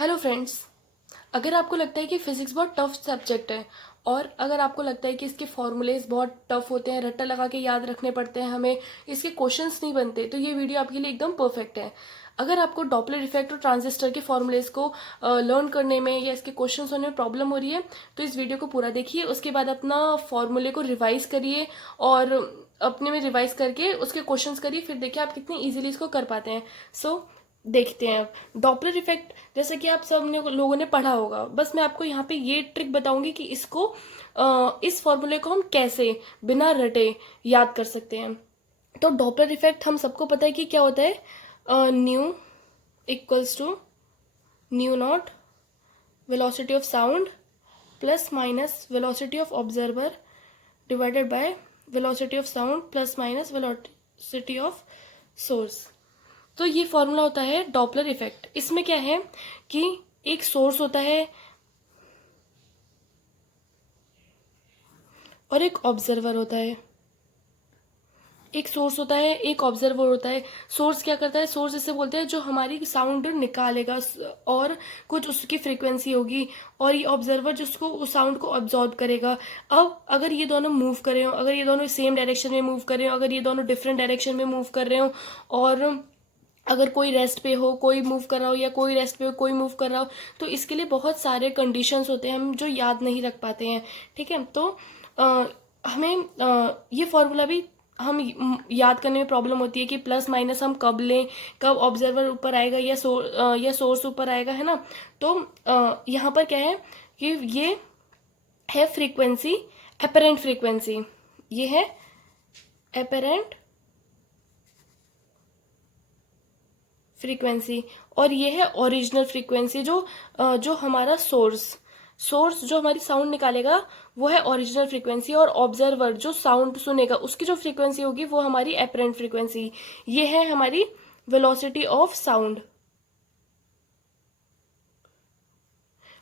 Hello friends. अगर आपको लगता है कि फिजिक्स बहुत टफ सब्जेक्ट है और अगर आपको लगता है कि इसके फॉर्मूलेज बहुत टफ होते हैं, रट्टा लगा के याद रखने पड़ते हैं, हमें इसके क्वेश्चंस नहीं बनते, तो ये वीडियो आपके लिए एकदम परफेक्ट है। अगर आपको डॉपलर इफेक्ट और ट्रांजिस्टर के फॉर्मूलेज को लर्न करने में या इसके क्वेश्चंस होने में प्रॉब्लम हो रही है तो इस वीडियो को पूरा देखिए। उसके बाद अपना फॉर्मूले को रिवाइज करिए और अपने में रिवाइज करके उसके क्वेश्चंस करिए, फिर देखिए आप कितनी इजीली इसको कर पाते हैं। सो देखते हैं अब डॉपलर इफेक्ट। जैसे कि आप सब ने लोगों ने पढ़ा होगा, बस मैं आपको यहाँ पे ये ट्रिक बताऊंगी कि इसको इस फॉर्मूले को हम कैसे बिना रटे याद कर सकते हैं। तो डॉपलर इफेक्ट हम सबको पता है कि क्या होता है। Nu equals to nu naught velocity of sound plus minus velocity of observer divided by velocity of sound plus minus velocity of source. तो ये फॉर्मूला होता है डॉपलर इफेक्ट। इसमें क्या है कि एक सोर्स होता है और एक ऑब्जर्वर होता है। एक सोर्स होता है, एक ऑब्जर्वर होता है। सोर्स क्या करता है? सोर्स इसे बोलते हैं जो हमारी साउंड निकालेगा और कुछ उसकी फ्रीक्वेंसी होगी, और ये ऑब्जर्वर जिसको उस साउंड को ऑब्जॉर्ब करेगा। अब अगर ये दोनों मूव कर रहे हो, अगर ये दोनों सेम डायरेक्शन में मूव कर रहे हो, अगर ये दोनों डिफरेंट डायरेक्शन में मूव कर रहे हो, और अगर कोई रेस्ट पे हो, कोई मूव कर रहा हो, या कोई रेस्ट पे हो, कोई मूव कर रहा हो, तो इसके लिए बहुत सारे कंडीशंस होते हैं हम जो याद नहीं रख पाते हैं। ठीक है, तो हमें ये फॉर्मूला भी हम याद करने में प्रॉब्लम होती है कि प्लस माइनस हम कब लें, कब ऑब्जर्वर ऊपर आएगा या सोर्स ऊपर आएगा, है ना। तो यहाँ पर क्या है कि ये है फ्रीक्वेंसी, एपरेंट फ्रीक्वेंसी। ये है एपरेंट फ्रीक्वेंसी और ये है ओरिजिनल फ्रीक्वेंसी। जो हमारा सोर्स जो हमारी साउंड निकालेगा वो है ओरिजिनल फ्रीक्वेंसी, और ऑब्जर्वर जो साउंड सुनेगा उसकी जो फ्रीक्वेंसी होगी वो हमारी एपरेंट फ्रीक्वेंसी। ये है हमारी वेलोसिटी ऑफ साउंड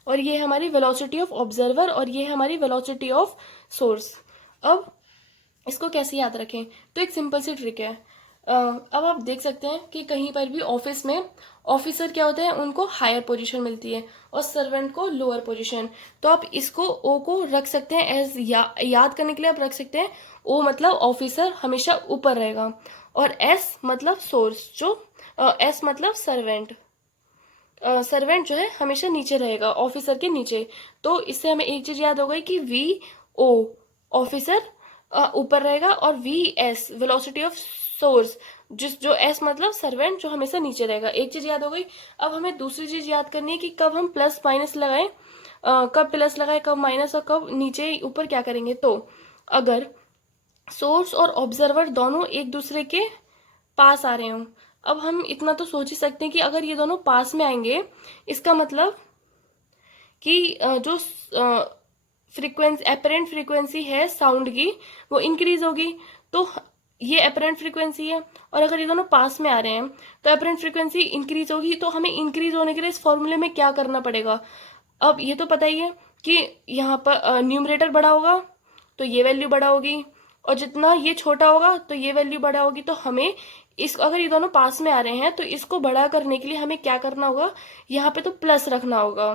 और ये है हमारी वेलोसिटी ऑफ ऑब्जर्वर और ये है हमारी वेलोसिटी ऑफ सोर्स। अब इसको कैसे याद रखें? तो एक सिंपल सी ट्रिक है। अब आप देख सकते हैं कि कहीं पर भी ऑफिस में ऑफिसर क्या होते हैं, उनको हायर पोजीशन मिलती है और सर्वेंट को लोअर पोजीशन। तो आप इसको ओ को रख सकते हैं एज याद करने के लिए आप रख सकते हैं ओ मतलब ऑफिसर हमेशा ऊपर रहेगा, और एस मतलब सोर्स, जो एस मतलब सर्वेंट, सर्वेंट जो है हमेशा नीचे रहेगा, ऑफिसर के नीचे। तो इससे हमें एक चीज याद हो गई कि वी ओ ऑफिसर ऊपर रहेगा, और V S velocity of source, जो एस मतलब सर्वेंट जो हमेशा नीचे रहेगा। एक चीज याद हो गई। अब हमें दूसरी चीज याद करनी है कि कब हम प्लस माइनस लगाएं, कब प्लस लगाएं, कब माइनस, और कब नीचे ऊपर क्या करेंगे। तो अगर सोर्स और ऑब्जर्वर दोनों एक दूसरे के पास आ रहे हो, अब हम इतना तो सोच ही सकते हैं कि अगर ये दोनों पास में आएंगे इसका मतलब कि जो फ्रीक्वेंसी एपरेंट फ्रीक्वेंसी है साउंड की वो इंक्रीज होगी। तो ये एपरेंट फ्रीक्वेंसी है, और अगर ये दोनों पास में आ रहे हैं तो एपरेंट फ्रीक्वेंसी इंक्रीज होगी। तो हमें इंक्रीज होने के लिए इस फॉर्मूले में क्या करना पड़ेगा? अब ये तो पता ही है कि यहाँ पर न्यूमरेटर बड़ा होगा तो ये वैल्यू बड़ा होगी, और जितना ये छोटा होगा तो ये वैल्यू बड़ा होगी। तो हमें इस अगर ये दोनों पास में आ रहे हैं तो इसको बड़ा करने के लिए हमें क्या करना होगा? यहाँ पे तो प्लस रखना होगा,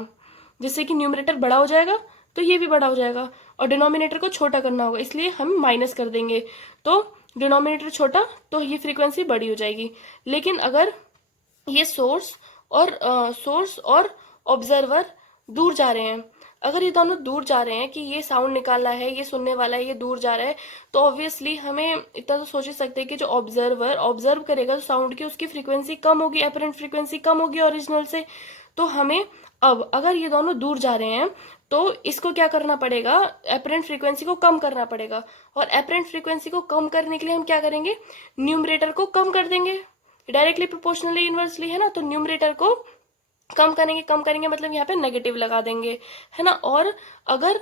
जिससे कि न्यूमरेटर बड़ा हो जाएगा तो ये भी बड़ा हो जाएगा, और डिनोमिनेटर को छोटा करना होगा, इसलिए हम माइनस कर देंगे। तो डिनोमिनेटर छोटा तो ये फ्रीक्वेंसी बड़ी हो जाएगी। लेकिन अगर ये सोर्स और ऑब्जर्वर दूर जा रहे हैं, अगर ये दोनों दूर जा रहे हैं कि ये साउंड निकालना है, ये सुनने वाला है, ये दूर जा रहा है, तो ऑब्वियसली हमें इतना तो सोच ही सकते हैं कि जो ऑब्जर्वर ऑब्जर्व करेगा साउंड की उसकी फ्रीक्वेंसी कम होगी, एपरेंट फ्रीक्वेंसी कम होगी ओरिजिनल से। तो हमें अब अगर ये दोनों दूर जा रहे हैं तो इसको क्या करना पड़ेगा? एपरेंट फ्रीक्वेंसी को कम करना पड़ेगा, और एपरेंट फ्रीक्वेंसी को कम करने के लिए हम क्या करेंगे? न्यूमरेटर को कम कर देंगे, डायरेक्टली प्रोपोर्शनली इनवर्सली, है ना। तो न्यूमरेटर को कम करेंगे मतलब यहाँ पे नेगेटिव लगा देंगे, है ना। और अगर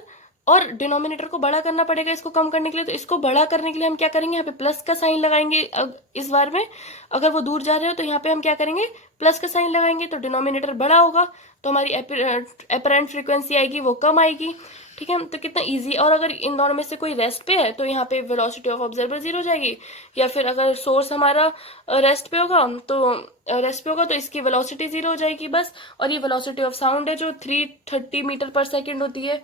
और डिनोमिनेटर को बड़ा करना पड़ेगा इसको कम करने के लिए। तो इसको बड़ा करने के लिए हम क्या करेंगे, यहाँ पे प्लस का साइन लगाएंगे। इस बार में अगर वो दूर जा रहे हो तो यहाँ पे हम क्या करेंगे, प्लस का साइन लगाएंगे, तो डिनोमिनेटर बड़ा होगा तो हमारी एपरेंट फ्रीक्वेंसी आएगी वो कम आएगी। ठीक है, तो कितना इजी। और अगर इन दोनों में से कोई रेस्ट पे है तो यहाँ पे वेलोसिटी ऑफ ऑब्जर्वर जीरो हो जाएगी, या फिर अगर सोर्स हमारा रेस्ट पे होगा तो इसकी वेलोसिटी जीरो हो जाएगी बस। और ये वेलोसिटी ऑफ साउंड है जो 330 मीटर पर सेकेंड होती है।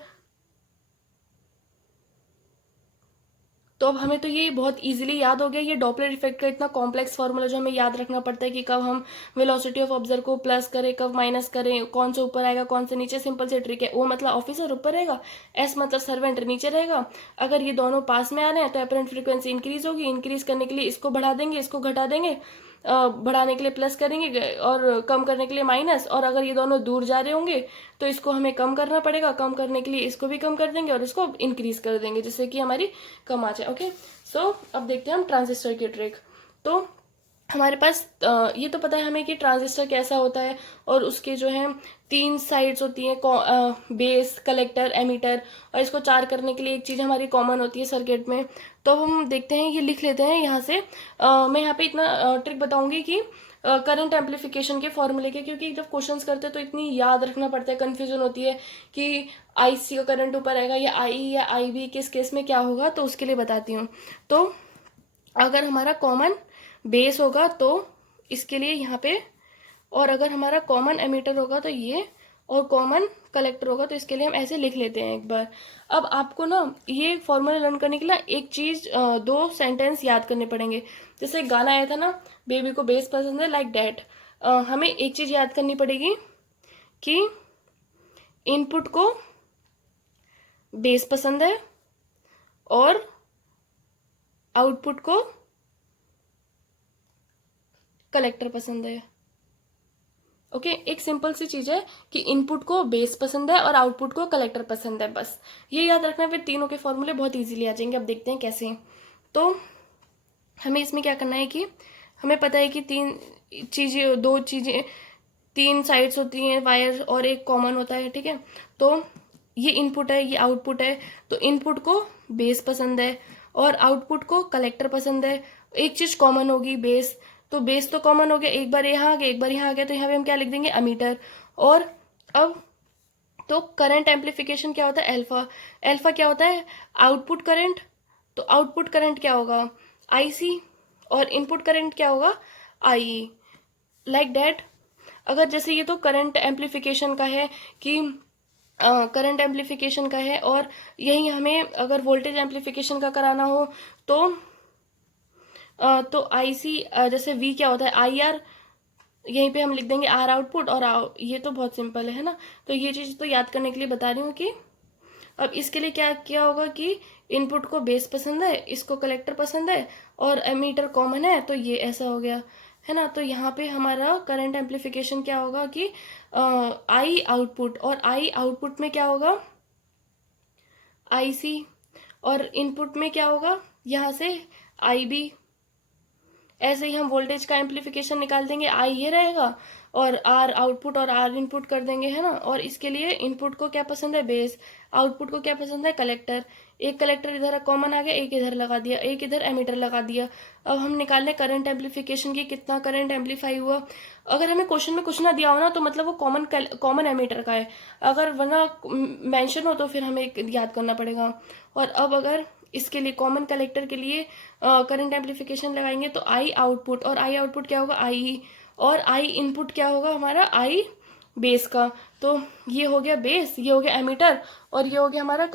तो अब हमें तो ये बहुत इजीली याद हो गया, ये डॉपलर इफेक्ट का इतना कॉम्प्लेक्स फॉर्मूला जो हमें याद रखना पड़ता है कि कब हम वेलोसिटी ऑफ ऑब्जर्व को प्लस करें, कब माइनस करें, कौन से ऊपर आएगा कौन से नीचे। सिंपल से ट्रिक है। ओ मतलब ऑफिसर ऊपर रहेगा, एस मतलब सर्वेंट नीचे रहेगा। अगर ये दोनों पास में आ रहे हैं तो अपरेंट फ्रीक्वेंसी इंक्रीज होगी। इंक्रीज करने के लिए इसको बढ़ा देंगे, इसको घटा देंगे, बढ़ाने के लिए प्लस करेंगे और कम करने के लिए माइनस। और अगर ये दोनों दूर जा रहे होंगे तो इसको हमें कम करना पड़ेगा, कम करने के लिए इसको भी कम कर देंगे और इसको इंक्रीज कर देंगे जिससे कि हमारी कम आ जाए। ओके, सो अब देखते हैं हम ट्रांजिस्टर की ट्रिक। तो हमारे पास ये तो पता है हमें कि ट्रांजिस्टर कैसा होता है, और उसके जो है 3 साइड्स होती हैं, बेस, कलेक्टर, एमीटर। और इसको 4 करने के लिए एक चीज हमारी कॉमन होती है सर्किट में। तो अब हम देखते हैं, ये लिख लेते हैं यहाँ से। मैं यहाँ पे इतना ट्रिक बताऊंगी कि करंट एम्पलीफिकेशन के फॉर्मूले के, क्योंकि जब क्वेश्चंस करते हैं तो इतनी याद रखना पड़ता है, कंफ्यूजन होती है कि आईसी का करंट ऊपर आएगा या आई या आई बी, किस केस में क्या होगा। तो उसके लिए बताती हूँ। तो अगर हमारा कॉमन बेस होगा तो इसके लिए यहाँ पे, और अगर हमारा कॉमन एमीटर होगा तो ये, और कॉमन कलेक्टर होगा तो इसके लिए हम ऐसे लिख लेते हैं एक बार। अब आपको ना ये फॉर्मूला लर्न करने के लिए एक चीज, 2 सेंटेंस याद करने पड़ेंगे। जैसे एक गाना आया था ना, बेबी को बेस पसंद है, लाइक डैट। हमें एक चीज याद करनी पड़ेगी कि इनपुट को बेस पसंद है और आउटपुट को कलेक्टर पसंद है। ओके, एक सिंपल सी चीज है कि इनपुट को बेस पसंद है और आउटपुट को कलेक्टर पसंद है, बस ये याद रखना। फिर तीनों के फॉर्मूले बहुत इजीली आ जाएंगे। अब देखते हैं कैसे। तो हमें इसमें क्या करना है कि हमें पता है कि 2 चीजें, 3 साइड्स होती हैं वायर और एक कॉमन होता है। ठीक है, तो ये इनपुट है, ये आउटपुट है। तो इनपुट को बेस पसंद है और आउटपुट को कलेक्टर पसंद है। एक चीज कॉमन होगी, बेस। तो बेस तो कॉमन हो गया, एक बार यहाँ आ गया एक बार यहाँ आ गया, तो यहाँ पे हम क्या लिख देंगे, अमीटर। और अब तो करंट एम्पलीफिकेशन क्या होता है, अल्फा। अल्फा क्या होता है, आउटपुट करंट। तो आउटपुट करंट क्या होगा, आईसी। और इनपुट करंट क्या होगा, आई, लाइक दैट। अगर जैसे ये तो करंट एम्पलीफिकेशन का है कि करंट एम्पलीफिकेशन का है, और यही हमें अगर वोल्टेज एम्पलीफिकेशन का कराना हो तो आईसी, जैसे वी क्या होता है, आई आर। यहीं पे हम लिख देंगे आर आउटपुट, और ये तो बहुत सिंपल है ना। तो ये चीज तो याद करने के लिए बता रही हूँ कि अब इसके लिए क्या क्या होगा कि इनपुट को बेस पसंद है, इसको कलेक्टर पसंद है, और एमीटर कॉमन है, तो ये ऐसा हो गया है ना। तो यहाँ पे हमारा करंट एम्पलीफिकेशन क्या होगा कि आई आउटपुट, और आई आउटपुट में क्या होगा, आईसी। और इनपुट में क्या होगा, यहाँ से आई बी। ऐसे ही हम वोल्टेज का एम्पलीफिकेशन निकाल देंगे, आई ये रहेगा और आर आउटपुट और आर इनपुट कर देंगे, है ना। और इसके लिए इनपुट को क्या पसंद है, बेस। आउटपुट को क्या पसंद है, कलेक्टर। एक कलेक्टर इधर कॉमन आ गया, एक इधर लगा दिया, एक इधर एमीटर लगा दिया। अब हम निकाल लें करंट एम्पलीफिकेशन की, कितना करंट एम्पलीफाई हुआ। अगर हमें क्वेश्चन में कुछ ना दिया हो ना तो मतलब वो कॉमन एमीटर का है। अगर वरना मेंशन हो तो फिर हमें याद करना पड़ेगा। और अब अगर इसके लिए कॉमन कलेक्टर के लिए करंट एम्पलीफिकेशन लगाएंगे तो आई आउटपुट, और आई आउटपुट क्या होगा, आई। और आई इनपुट क्या होगा हमारा, आई बेस का। तो ये हो गया बेस, ये हो गया एमीटर, और ये हो गया हमारा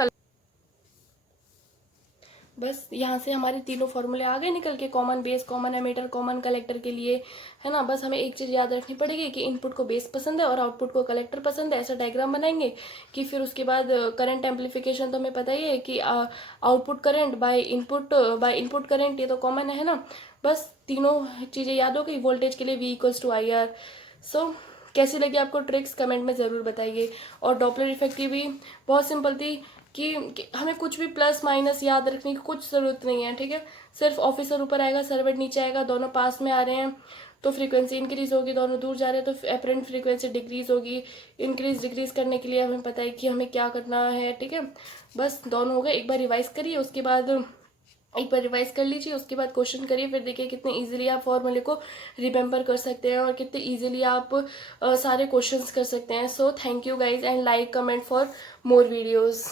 बस यहाँ से हमारे तीनों फॉर्मूले आ गए निकल के, common base, common ammeter, common collector के लिए, है ना। बस हमें एक चीज याद रखनी पड़ेगी कि इनपुट को बेस पसंद है और आउटपुट को कलेक्टर पसंद है। ऐसा डायग्राम बनाएंगे कि फिर उसके बाद करंट एम्पलीफिकेशन तो हमें पता ही है कि output current by input current, ये तो कॉमन है ना। बस तीनों चीजें याद हो गई। वोल्टेज के लिए V equals to I R. So कैसी लगी आपको ट्रिक्स, कमेंट में ज़रूर बताइए। और डॉपलर इफेक्ट की भी बहुत सिंपल थी कि हमें कुछ भी प्लस माइनस याद रखने की कुछ ज़रूरत नहीं है। ठीक है, सिर्फ ऑफिसर ऊपर आएगा, सर्वेंट नीचे आएगा, दोनों पास में आ रहे हैं तो फ्रीक्वेंसी इंक्रीज होगी, दोनों दूर जा रहे हैं तो एपरेंट फ्रीक्वेंसी डिक्रीज होगी। इंक्रीज डिक्रीज करने के लिए हमें पता है कि हमें क्या करना है, ठीक है। बस दोनों हो गए, एक बार रिवाइज करिए, उसके बाद एक बार रिवाइज कर लीजिए, उसके बाद क्वेश्चन करिए, फिर देखिए कितने इजीली आप फॉर्मूले को रिमेंबर कर सकते हैं और कितने इजीली आप सारे क्वेश्चंस कर सकते हैं। So thank you guys and like comment for more videos.